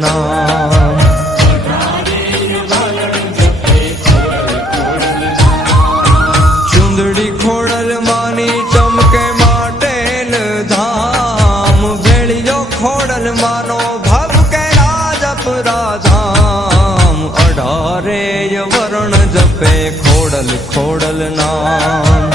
નામ ચુંદડી ખોડલ માની ચમકે માટેલ ધામ ભેળિયો ખોડલ માનો ભવકે રાજપરા ધામ 18 વરણ જપે ખોડલ ખોડલ નામ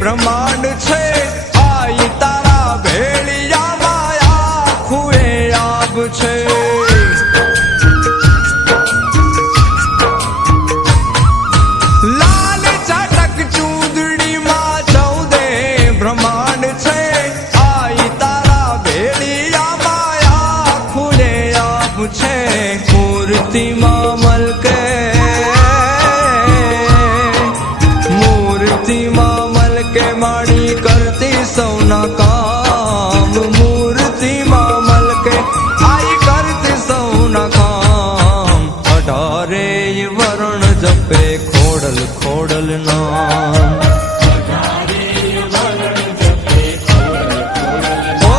બ્રહ્માંડ છે આઈ તારા ભેળિયા માયા ખુએ આબ છે લાલ ચટક ચૂંદડી માં 14 બ્રહ્માંડ છે આઈ તારા ભેળિયા માયા ખુએ આબ છે મૂર્તિમાં મલકે મૂર્તિમાં કે માણી કરતી સૌના કામ મૂર્તિમાં મલકે આઈ કરતી સૌના કામ 18 વરણ જપે ખોડલ ખોડલ નામ ઓ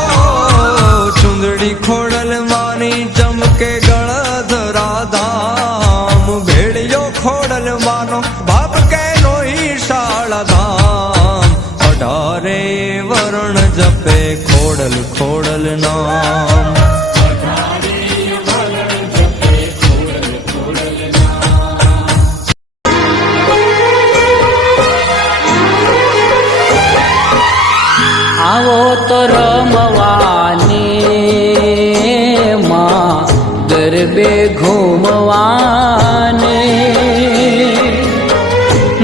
ચુંદડી ખોડલ માની ચમકે ગળધરા ધામ ભેળિયો ખોડલ માનો ભવકે રોહી શાળા ધામ 18 વરણ જપે ખોડલ ખોડલ નામ આવો તો રમવાને માં ગરબે ઘૂમવાને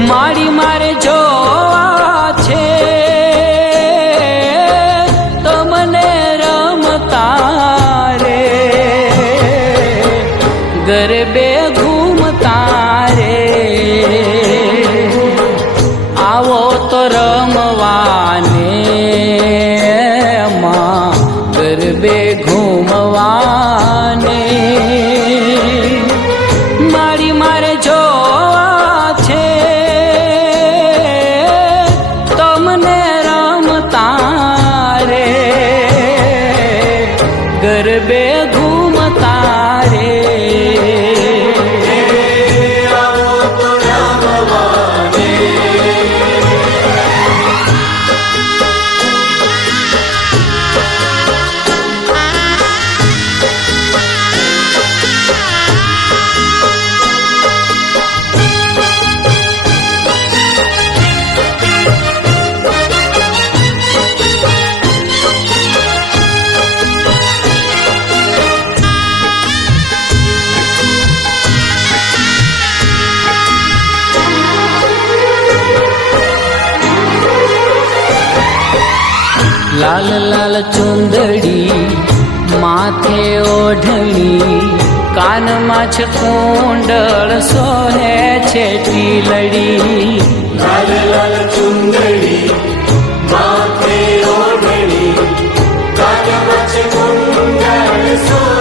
મારી મારે જોવા છે તમને રમતા રે ગરબે ઘૂમતા રે આવો તો રમવાને માં ગરબે ઘૂમવાને મારી મારે જોવા છે તમને રમતા રે ગરબે ઘૂમતા રે લાલ લાલ ચુંદડી માથે ઓઢણી કાનમાં છે કુંડળ સોહે છે ટીલડી લાલ લાલ ચુંદડી માથે ઓઢણી કાનમાં છે કુંડળ સોહે